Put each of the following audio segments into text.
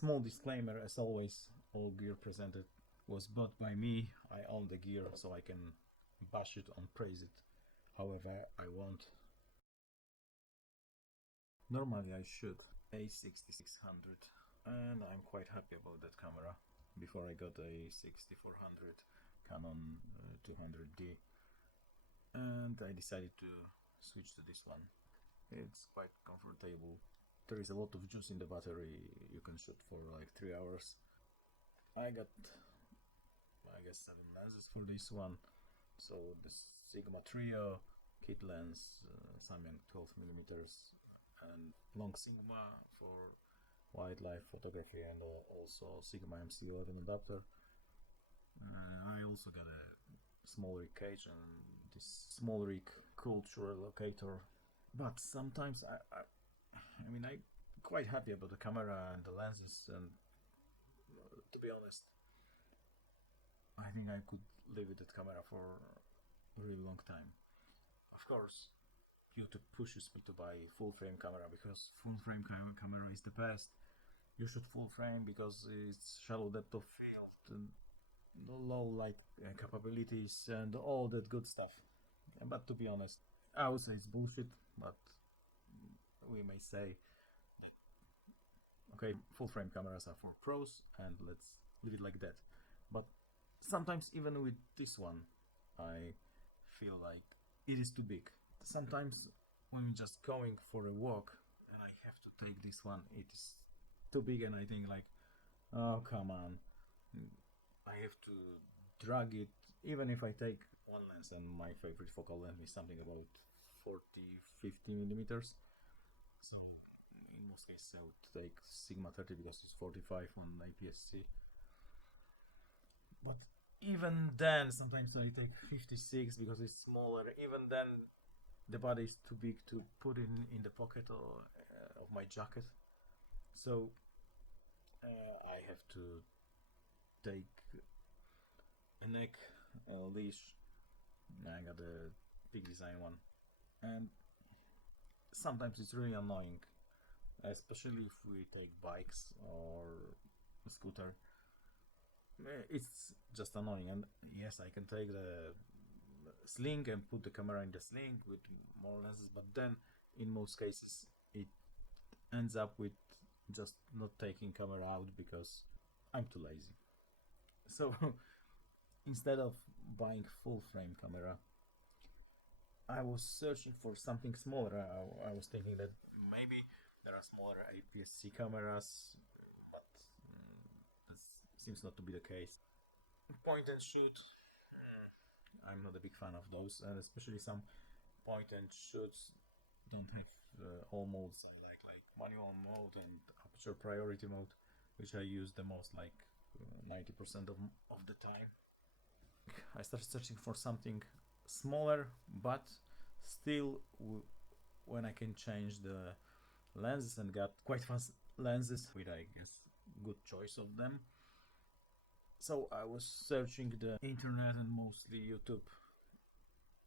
Small disclaimer, as always, all gear presented was bought by me. I own the gear, so I can bash it and praise it however I want. Normally I shoot a6600 and I'm quite happy about that camera. Before I got a 6400 Canon 200D and I decided to switch to this one. It's quite comfortable. There is a lot of juice in the battery. You can shoot for like 3 hours. I got, I guess, 7 lenses for this one. So the Sigma Trio, kit lens, Samyang 12mm, and long Sigma for wildlife photography, and also Sigma MC11 adapter. I also got a small rig cage and this small rig culture locator. But sometimes I mean, I'm quite happy about the camera and the lenses, and to be honest, I think I could live with that camera for a really long time. Of course, YouTube pushes me to buy full frame camera because full frame camera is the best. You shoot full frame because it's shallow depth of field and low light capabilities and all that good stuff. But to be honest, I would say it's bullshit, but we may say, okay, full frame cameras are for pros and let's leave it like that. But sometimes even with this one, I feel like it is too big. Sometimes when I'm just going for a walk and I have to take this one, it is too big and I think like, oh come on, I have to drag it. Even if I take one lens, and my favorite focal length is something about 40-50 millimeters, so in most cases I would take Sigma 30 because it's 45 on APS-C. But even then, sometimes I take 56 because it's smaller. Even then, the body is too big to put in the pocket of my jacket. So I have to take a neck, a leash. I got a big design one, and sometimes it's really annoying, especially if we take bikes or a scooter. It's just annoying. And yes, I can take the sling and put the camera in the sling with more lenses, but then in most cases it ends up with just not taking camera out because I'm too lazy. So instead of buying full frame camera, I was searching for something smaller. I was thinking that maybe there are smaller APS-C cameras, but that seems not to be the case. Point and shoot, I'm not a big fan of those, and especially some point and shoots don't have all modes I like manual mode and aperture priority mode, which I use the most, like 90% of the time. I started searching for something smaller, but still when I can change the lenses, and got quite fast lenses with, I guess, good choice of them. So I was searching the internet and mostly YouTube,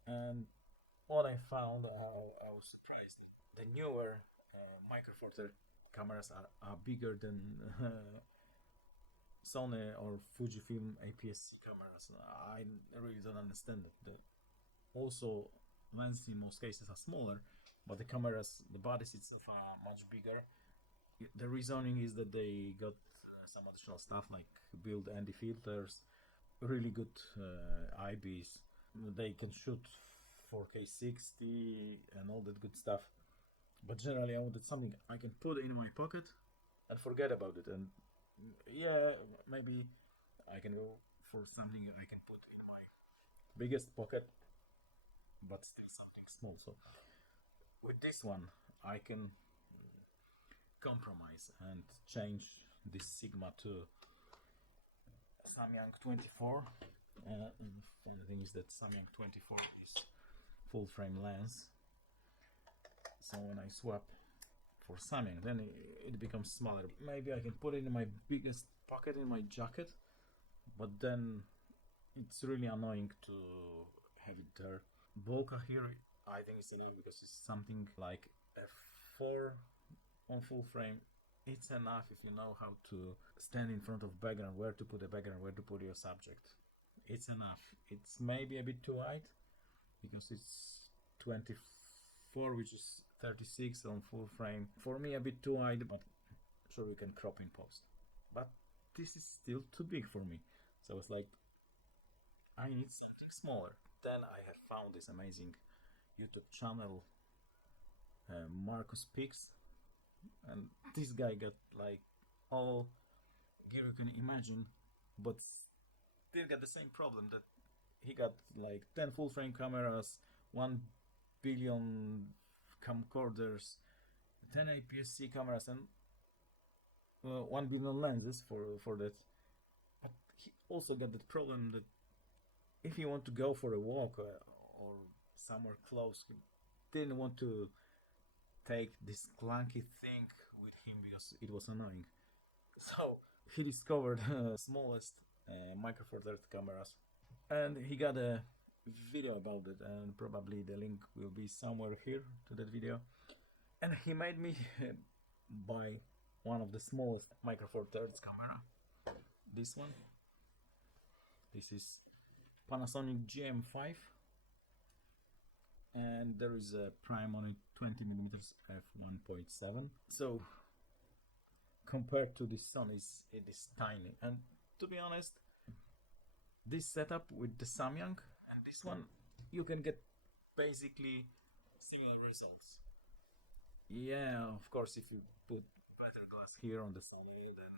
and what I found, I was surprised. The newer micro four thirty cameras are bigger than Sony or Fujifilm APS-C cameras. I really don't understand it. Also, lenses in most cases are smaller, but the cameras, the bodies itself are much bigger. The reasoning is that they got some additional stuff like build ND filters, really good IBs. They can shoot 4K 60 and all that good stuff. But generally, I wanted something I can put in my pocket and forget about it. And yeah, maybe I can go for something I can put in my biggest pocket, but still something small. So with this one, I can compromise and change this Sigma to Samyang 24. And the thing is that Samyang 24 is full frame lens. So when I swap for Samyang, then it becomes smaller. Maybe I can put it in my biggest pocket in my jacket, but then it's really annoying to have it there. Bokeh here, I think it's enough because it's something like f4 on full frame. it's enough if you know how to stand in front of background, where to put the background, where to put your subject. It's enough. It's maybe a bit too wide because it's 24, which is 36 on full frame. For me, a bit too wide, but sure we can crop in post. But this is still too big for me. So it's like I need something smaller. Then I have found this amazing YouTube channel, Marcus Pix, and this guy got like all gear you can imagine, but still got the same problem that he got like 10 full frame cameras, 1 billion camcorders, 10 APS-C cameras, and 1 billion lenses for that. But he also got the problem that if you want to go for a walk or somewhere close, he didn't want to take this clunky thing with him because it was annoying. So he discovered smallest micro four thirds cameras, and he got a video about it, and probably the link will be somewhere here to that video. And he made me buy one of the smallest micro four thirds camera. This one. This is Panasonic GM-5, and there is a prime on it, 20mm f1.7. So compared to this Sony, it is tiny. And to be honest, this setup with the Samyang and this one, you can get basically similar results. Yeah, of course, if you put better glass here on the Sony, then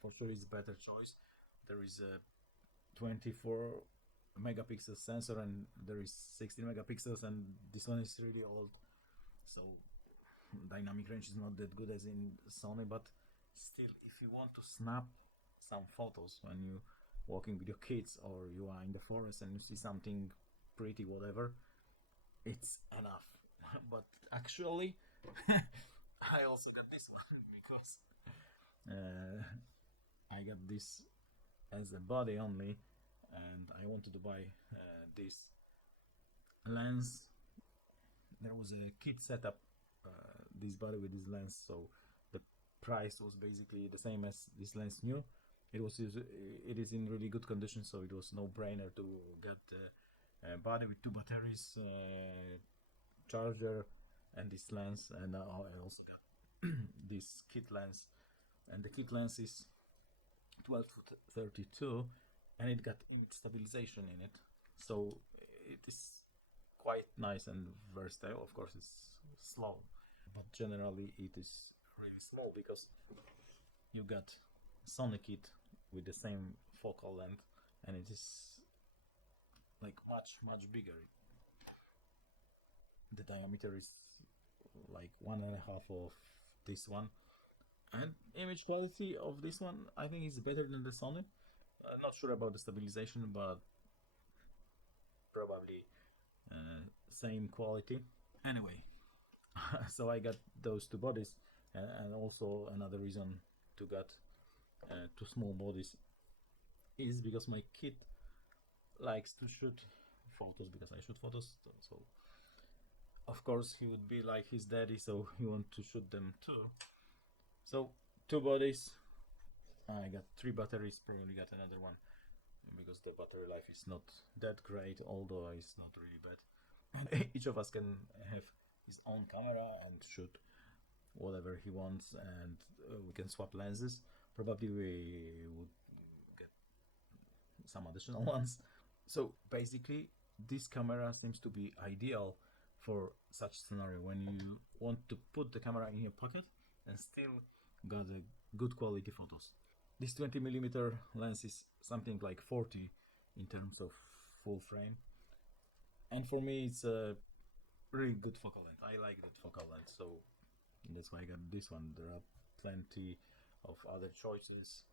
for sure it's better choice. There is a 24 megapixel sensor and there is 16 megapixels, and this one is really old, so dynamic range is not that good as in Sony. But still, if you want to snap some photos when you walking with your kids or you are in the forest and you see something pretty, whatever, it's enough. But actually I also got this one because I got this as a body only, and I wanted to buy this lens. There was a kit setup, this body with this lens, so the price was basically the same as this lens new. It is in really good condition, so it was no brainer to get a body with 2 batteries, charger, and this lens. And I also got this kit lens, and the kit lens is 12 to 32, and it got image stabilization in it, so it is quite nice and versatile. Of course, it's slow, but generally it is really small because you got Sony kit with the same focal length, and it is like much bigger. The diameter is like 1.5 of this one, and image quality of this one I think is better than the Sony. I'm not sure about the stabilization, but probably same quality. Anyway, so I got those 2 bodies, and also another reason to get 2 small bodies is because my kid likes to shoot photos, because I shoot photos, so of course he would be like his daddy, so he want to shoot them too. So 2 bodies, I got 3 batteries, probably got another one because the battery life is not that great, although it's not really bad. And each of us can have his own camera and shoot whatever he wants, and we can swap lenses. Probably we would get some additional ones. So basically, this camera seems to be ideal for such scenario when you want to put the camera in your pocket and still got a good quality photos. This 20mm lens is something like 40 in terms of full frame, and for me it's a really good focal length. I like that focal length, so that's why I got this one. There are plenty of other choices,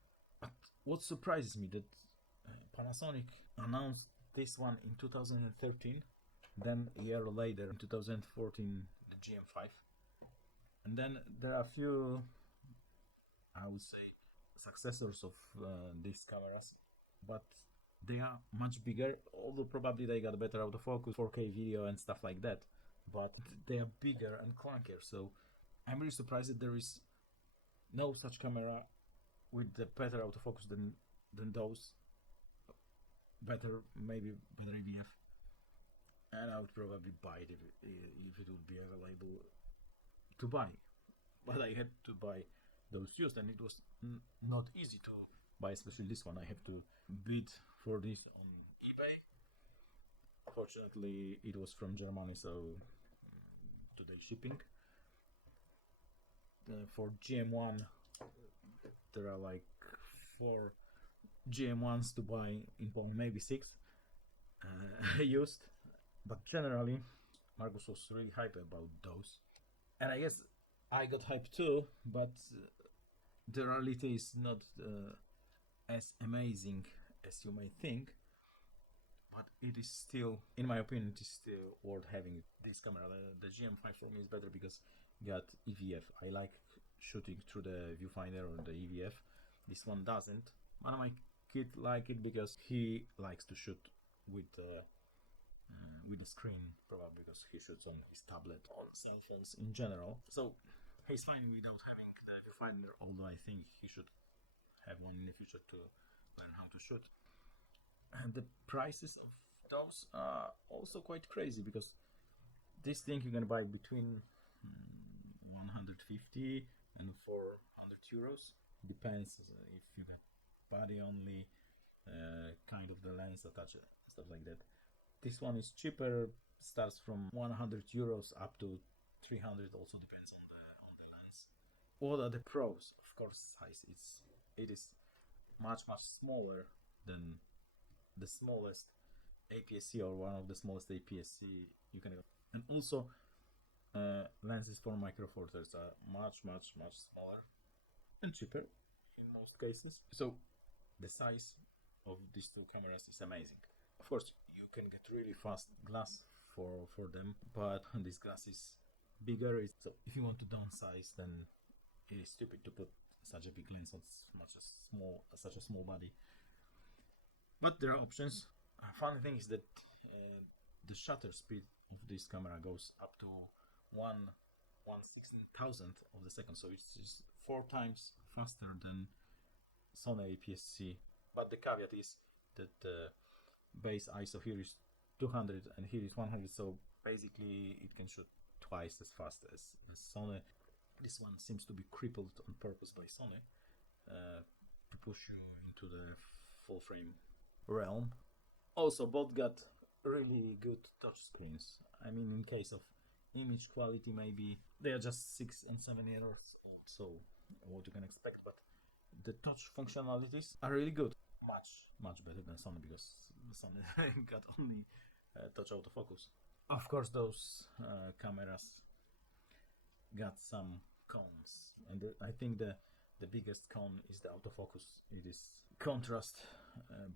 but what surprises me that Panasonic announced this one in 2013, then a year later in 2014 the GM-5, and then there are a few, I would say, successors of these cameras, but they are much bigger, although probably they got better autofocus, 4K video and stuff like that, but they are bigger and clunkier. So I'm really surprised that there is no such camera with the better autofocus than those. Better, maybe better EVF, and I would probably buy it if it would be available to buy. But I had to buy those used, and it was not easy to buy, especially this one. I have to bid for this on eBay. Fortunately, it was from Germany, so today shipping. For GM1, there are like 4 GM1s to buy in Poland, maybe 6 used. But generally, Marcus was really hyped about those, and I guess I got hyped too. But the reality is not as amazing as you may think. But it is still, in my opinion, it is still worth having this camera. The GM5 for me is better because it got EVF. I like shooting through the viewfinder or the EVF. This one doesn't. But my kid like it because he likes to shoot with the screen, probably because he shoots on his tablet, on cell phones in general. So he's fine without having the viewfinder, although I think he should have one in the future to learn how to shoot. And the prices of those are also quite crazy because this thing you can buy between 150 and 400 euros. Depends if you get body only, kind of the lens attached, stuff like that. This one is cheaper, starts from 100 euros up to 300. Also depends on the lens. What are the pros? Of course, size. It is much smaller than the smallest APS-C or one of the smallest APS-C you can get. And also lenses for micro four thirds are much smaller and cheaper in most cases. So the size of these two cameras is amazing. Of course, you can get really fast glass for them, but this glass is bigger. So if you want to downsize, then it is stupid to put such a big lens on such a small body. But there are options. Funny thing is that the shutter speed of this camera goes up to 1/16,000th of the second, so it's just 4 times faster than Sony APS-C. But the caveat is that the base ISO here is 200 and here is 100, so basically it can shoot twice as fast as Sony. This one seems to be crippled on purpose by Sony to push you into the full frame realm. Also, both got really good touch screens. I mean, in case of image quality, maybe they are just 6 and 7 years old, so what you can expect, but the touch functionalities are really good. Much better than Sony, because Sony got only touch autofocus. Of course, those cameras got some cons, and I think the biggest con is the autofocus. It is contrast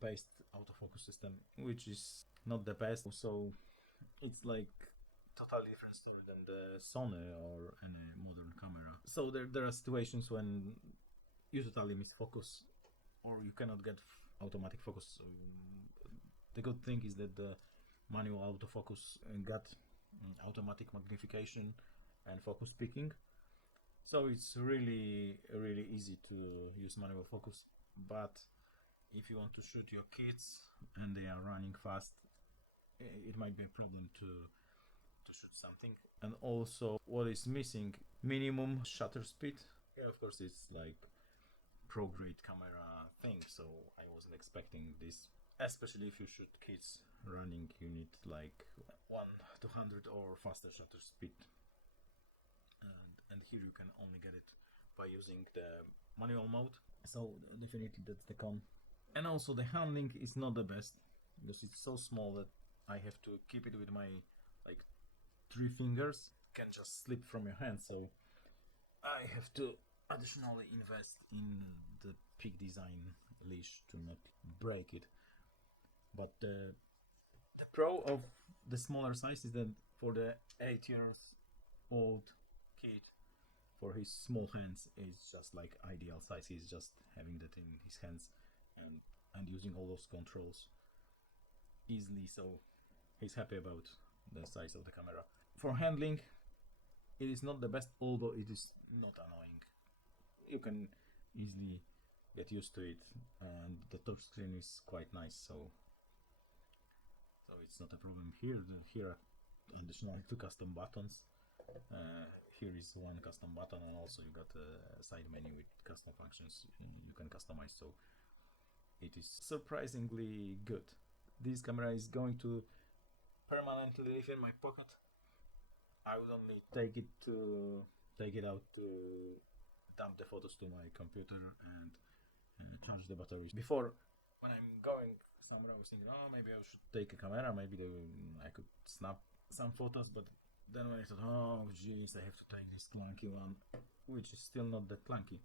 based autofocus system, which is not the best. So it's like totally different story than the Sony or any modern camera. So there are situations when you totally miss focus, or you cannot get automatic focus. The good thing is that the manual autofocus got automatic magnification and focus picking, so it's really easy to use manual focus. But if you want to shoot your kids and they are running fast, it might be a problem to shoot something. And also, what is missing, minimum shutter speed. Yeah, of course, it's like pro grade camera thing, so I wasn't expecting this. Especially if you shoot kids running, you need like 1/200 or faster shutter speed, and here you can only get it by using the manual mode. So definitely that's the con. And also the handling is not the best because it's so small that I have to keep it with my like 3 fingers. It can just slip from your hand, so I have to additionally invest in the peak design leash to not break it. But the pro of the smaller size is that for the 8-year-old kid, for his small hands, it's just like ideal size. He's just having that in his hands and using all those controls easily, so he's happy about the size of the camera. For handling, it is not the best, although it is not annoying. you can easily get used to it, and the touch screen is quite nice, so it's not a problem. Here are additional two custom buttons. Here is one custom button, and also you got a side menu with custom functions you can customize, so it is surprisingly good. This camera is going to permanently live in my pocket. I would only take it out to dump the photos to my computer and charge the batteries. Before, when I'm going somewhere, I was thinking, oh, maybe I should take a camera, maybe I could snap some photos, but then when I thought, oh jeez, I have to take this clunky one, which is still not that clunky,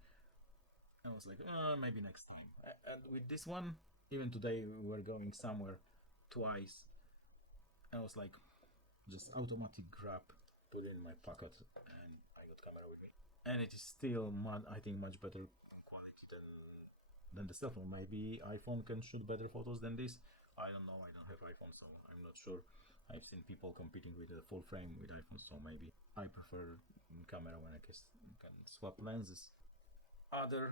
I was like, maybe next time. And with this one, even today we were going somewhere twice, I was like, just automatic grab, put it in my pocket, and I got camera with me. And it is still, I think, much better quality than the cell phone. Maybe iPhone can shoot better photos than this. I don't know. I don't have iPhone, so I'm not sure. I've seen people competing with a full frame with iPhone, so maybe I prefer camera when I can swap lenses. Other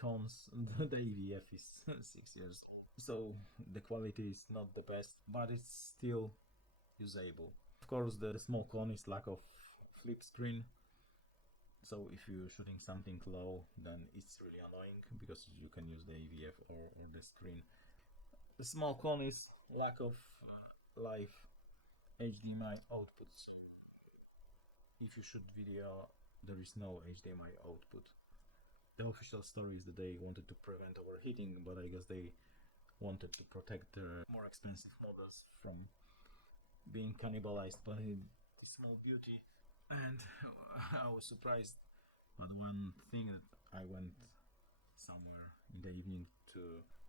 cons, the EVF is 6 years old, so the quality is not the best, but it's still usable. Of course, the small con is lack of flip screen. So if you're shooting something low, then it's really annoying because you can use the EVF or the screen. The small con is lack of live HDMI outputs. If you shoot video, there is no HDMI output. The official story is that they wanted to prevent overheating, but I guess they wanted to protect their more expensive models from being cannibalized by the small beauty. And I was surprised at one thing that I went somewhere in the evening to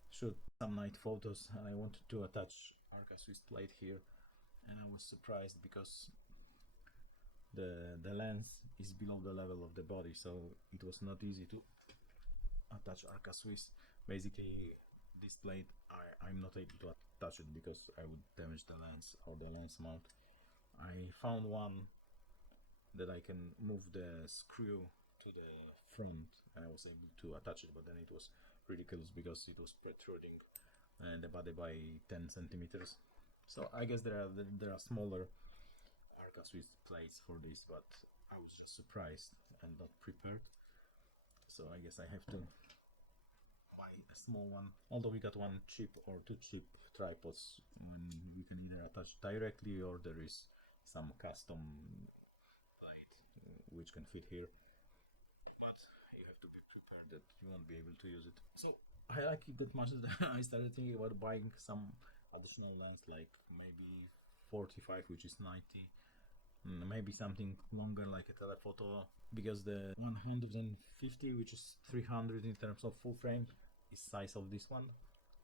shoot some night photos, and I wanted to attach Arca Swiss plate here, and I was surprised because the lens is below the level of the body, so it was not easy to attach Arca Swiss. Basically, this plate I'm not able to attach it because I would damage the lens or the lens mount. I found one that I can move the screw to the front, and I was able to attach it, but then it was ridiculous because it was protruding the body by 10 centimeters. So I guess there are smaller Arca Swiss plates for this, but I was just surprised and not prepared. So I guess I have to buy a small one. Although we got one cheap or two cheap tripods, when we can either attach directly or there is some custom plate which can fit here. But you have to be prepared that you won't be able to use it. So I like it that much that I started thinking about buying some additional lens, like maybe 45, which is 90. Maybe something longer like a telephoto, because the 150, which is 300 in terms of full frame, is size of this one.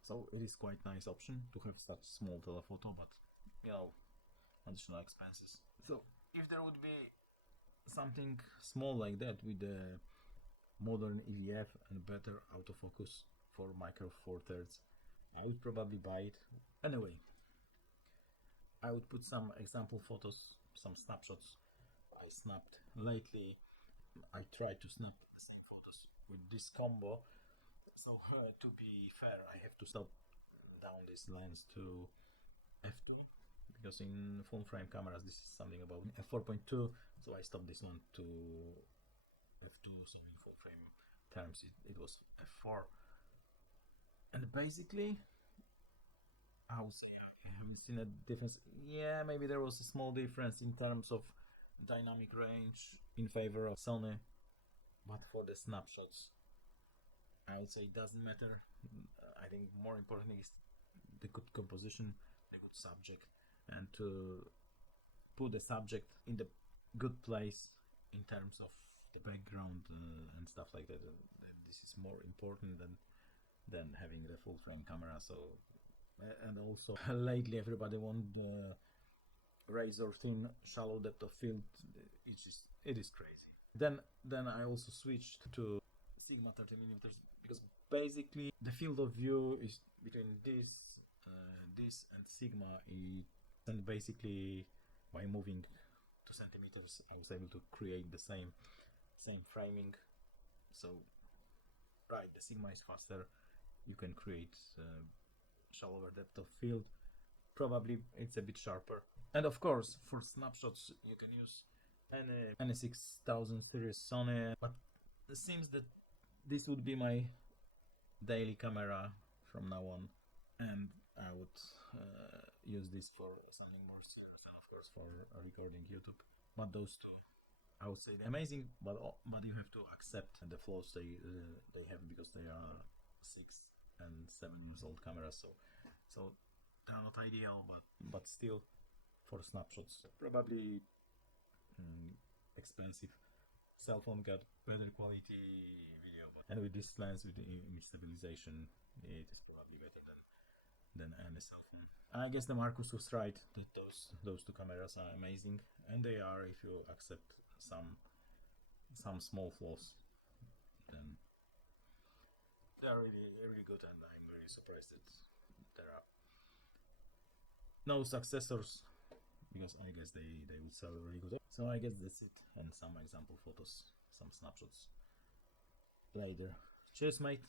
So it is quite nice option to have such small telephoto, but you know, additional expenses. So if there would be something small like that with the modern EVF and better autofocus for micro four thirds, I would probably buy it. Anyway, I would put some example photos, some snapshots I snapped lately. I tried to snap the same photos with this combo. So to be fair, I have to stop down this lens to f2, because in full frame cameras this is something about f4.2, so I stopped this one to f2, so in full frame terms it was f4. And basically I would say I haven't seen a difference. Yeah, maybe there was a small difference in terms of dynamic range in favor of Sony, but for the snapshots I would say it doesn't matter. I think more important is the good composition, the good subject, and to put the subject in the good place in terms of the background and stuff like that. This is more important than having the full frame camera. So, and also lately everybody wants the razor thin shallow depth of field. It is crazy. Then I also switched to Sigma 30mm, because basically the field of view is between this and Sigma, and basically by moving 2 centimeters I was able to create the same framing. So right, the Sigma is faster. You can create shallower depth of field. Probably it's a bit sharper. And of course, for snapshots, you can use any 6000 series Sony. But it seems that this would be my daily camera from now on, and I would use this for something more serious, and of course for recording YouTube. But those two, I would say they're amazing, but you have to accept the flaws they have, because they are 6 and 7 years old cameras. So they're not ideal, but still, for snapshots, probably expensive. Cell phone got better quality video, and with this lens, with the image stabilization, it is probably better than any cell phone. I guess the Marcus was right that those two cameras are amazing, and they are, if you accept some small flaws, then they are really good, and I'm really surprised that there are no successors, because I guess they would sell really good. So I guess that's it, and some example photos, some snapshots later. Cheers, mate.